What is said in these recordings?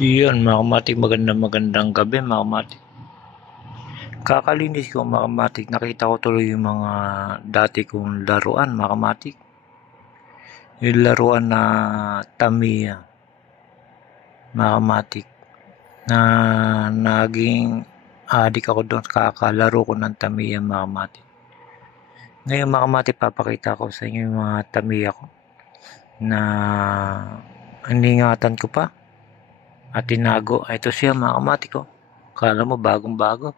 Iyon mga kamatik, magandang gabi mga kamatik. Kakalinis ko mga kamatik, nakita ko tuloy yung mga dati kong laruan mga kamatik. Yung laruan na Tamiya mga kamatik, na naging adik ako doon, kakalaro ko ng Tamiya mga kamatik. Ngayon mga kamatik, papakita ko sa inyo yung mga Tamiya ko na iningatan ko pa at tinago. Ito siya mga kamatik ko. Kala mo bagong bago.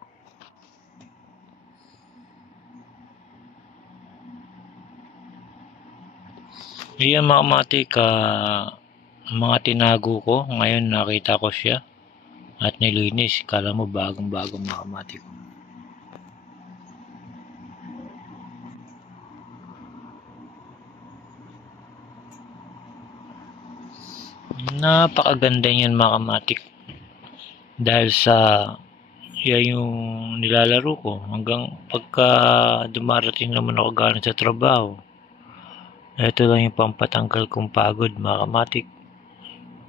Iyan mga kamatik, mga tinago ko. Ngayon nakita ko siya at nilinis. Kala mo bagong bago mga kamatik ko. Napakaganda niyan mga kamatik. Dahil sa yan yung nilalaro ko hanggang pagka dumarating naman ako galing sa trabaho. Ito lang yung pampatanggal kong pagod mga kamatik.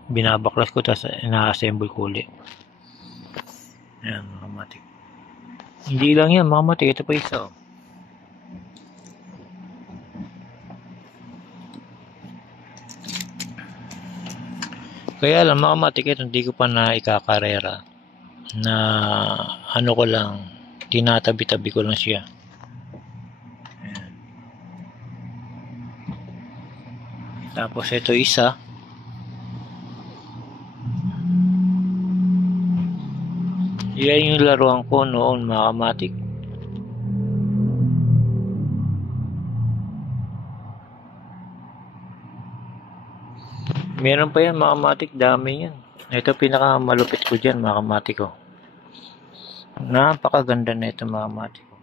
Binabaklas ko tapos ina-assemble ko ulit. Ayan mga kamatik. Hindi lang yan mga kamatik, ito pa isa. Kaya lang mga kamatik, ito hindi ko pa na ikakarera. Na ano ko lang, tinatabi-tabi ko lang siya. Ayan. Tapos ito isa. Yan yung laruan ko noon mga kamatik. Meron pa yan mga kamatik, dami yan. Ito pinakamalupit ko dyan mga kamatik ko. Napakaganda na ito mga kamatik ko.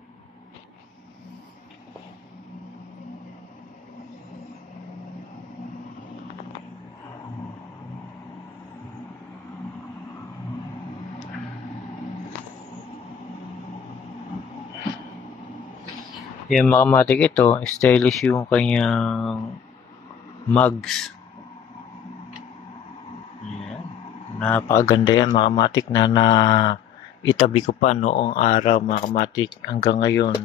Yan mga kamatik, ito stylish yung kanyang mugs. Ayan. Napakaganda yan mga kamatik, na itabi ko pa noong araw mga kamatik. Hanggang ngayon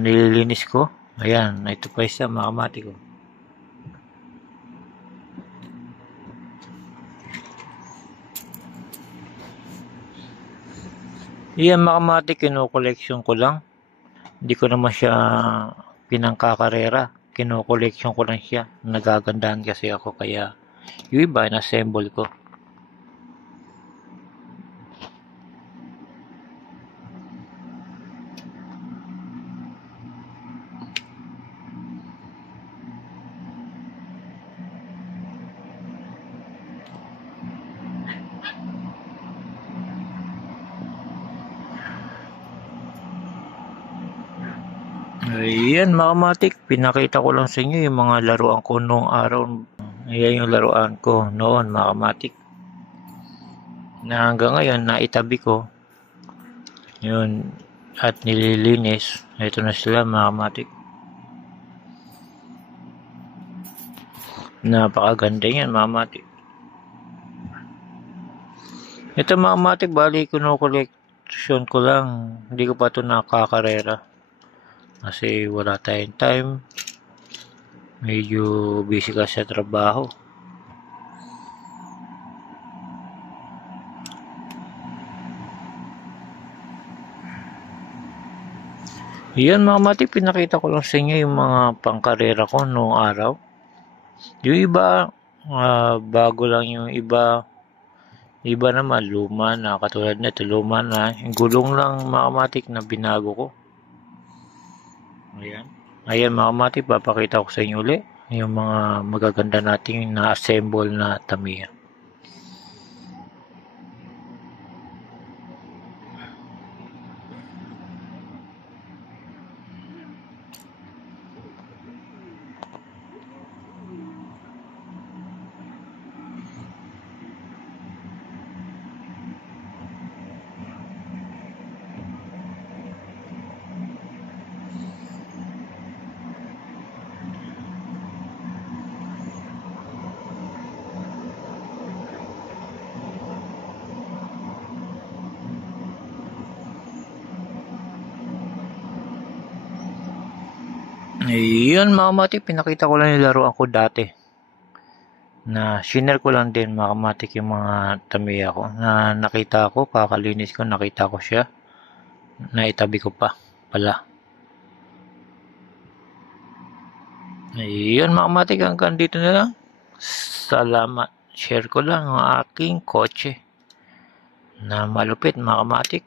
nililinis ko. Ayan, ito pa isa mga kamatik ko. Iyan mga kamatik, kino-collection ko lang. Hindi ko naman siya pinangkakarera. Kino-collection ko lang siya. Nagagandahan kasi ako, kaya yung iba na-assemble ko. Ayan mga kamatik, pinakita ko lang sa inyo yung mga laruan ko noong araw. Ayan yung laruan ko noon mga kamatik, na hanggang ngayon naitabi ko. Yun, at nililinis. Ito na sila mga kamatik. Napakaganda yan mga kamatik. Ito mga kamatik, bali kino-collection ko lang. Hindi ko pa ito nakakarera. Kasi wala tayong time. Medyo busy ka sa trabaho. Yan mga kamatik, pinakita ko lang sa inyo yung mga pangkarera ko noong araw. Yung iba, bago lang yung iba. Iba naman, luma na. Katulad nito, luma na. Yung gulong lang mga kamatik na binago ko. Ayan. Ayan mga kamatik, papakita ko sa inyo ulit yung mga magaganda nating na-assemble na Tamiya. Ayun mga kamatik, pinakita ko lang yung laruan ko dati. Na shinare ko lang din mga kamatik yung mga tamiya ko. Na nakita ko, kakalinis ko, nakita ko siya. Naitabi ko pa pala. Ayun mga kamatik, hanggang dito na lang. Salamat. Share ko lang ang aking kotse na malupit mga kamatik.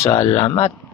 Salamat.